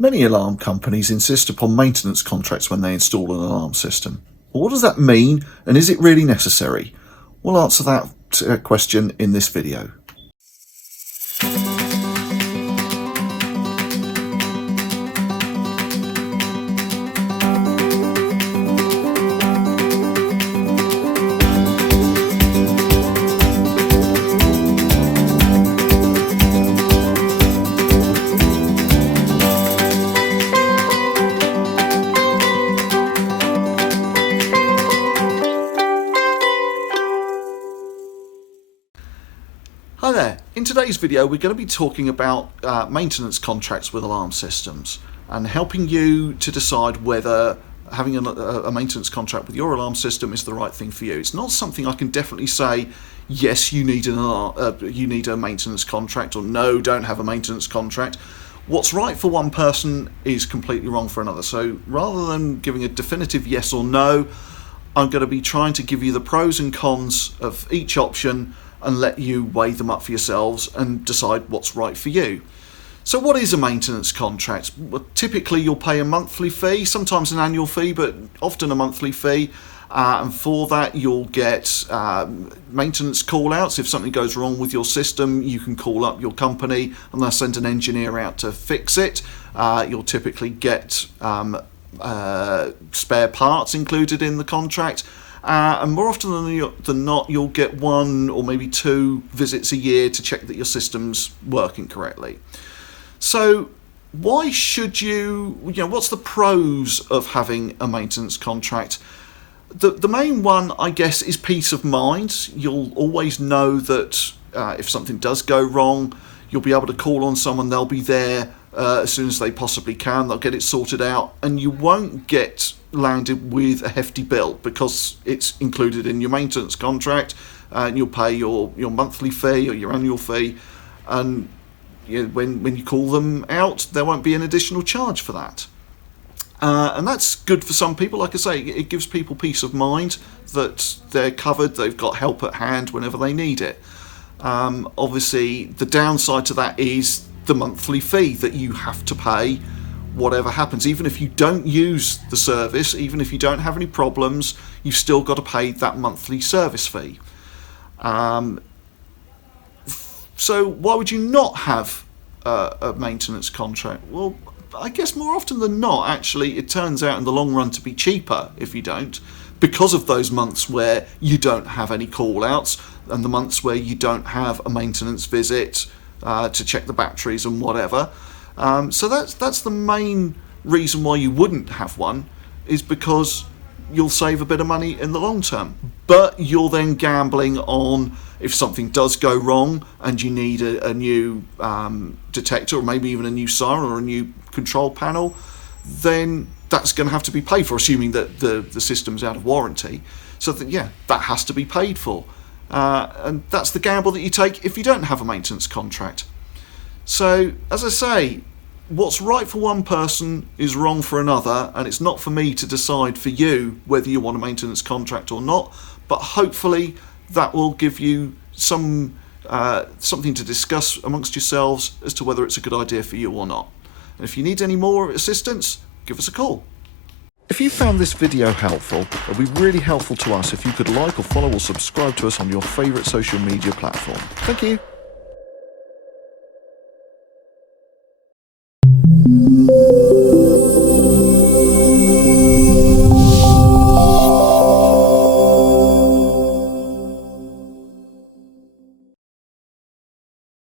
Many alarm companies insist upon maintenance contracts when they install an alarm system. Well, what does that mean, and is it really necessary? We'll answer that question in this video. Hi there, in today's video we're going to be talking about maintenance contracts with alarm systems and helping you to decide whether having a maintenance contract with your alarm system is the right thing for you. It's not something I can definitely say, yes, you need a maintenance contract, or no, don't have a maintenance contract. What's right for one person is completely wrong for another. So rather than giving a definitive yes or no, I'm going to be trying to give you the pros and cons of each option and let you weigh them up for yourselves and decide what's right for you. So what is a maintenance contract? Well, typically you'll pay a monthly fee, sometimes an annual fee, but often a monthly fee. And for that you'll get maintenance call-outs. If something goes wrong with your system, you can call up your company and they'll send an engineer out to fix it. You'll typically get spare parts included in the contract. And more often than not, you'll get one or maybe two visits a year to check that your system's working correctly. So why should what's the pros of having a maintenance contract? The main one, I guess, is peace of mind. You'll always know that if something does go wrong, you'll be able to call on someone, they'll be there as soon as they possibly can, they'll get it sorted out, and you won't get landed with a hefty bill because it's included in your maintenance contract, and you'll pay your monthly fee or your annual fee, and when you call them out, there won't be an additional charge for that. And that's good for some people. Like I say, it gives people peace of mind that they're covered, they've got help at hand whenever they need it. Obviously, the downside to that is the monthly fee that you have to pay whatever happens. Even if you don't use the service, even if you don't have any problems, you've still got to pay that monthly service fee. So why would you not have a maintenance contract? Well, I guess more often than not, actually, it turns out in the long run to be cheaper if you don't, because of those months where you don't have any call-outs and the months where you don't have a maintenance visit to check the batteries and whatever. So that's the main reason why you wouldn't have one, is because you'll save a bit of money in the long term. But you're then gambling on, if something does go wrong and you need a new detector, or maybe even a new siren or a new control panel, then that's going to have to be paid for, assuming that the system's out of warranty. So that has to be paid for. And that's the gamble that you take if you don't have a maintenance contract. So, as I say, what's right for one person is wrong for another, and it's not for me to decide for you whether you want a maintenance contract or not, but hopefully that will give you something to discuss amongst yourselves as to whether it's a good idea for you or not. And if you need any more assistance, give us a call. If you found this video helpful, it would be really helpful to us if you could like or follow or subscribe to us on your favourite social media platform. Thank you.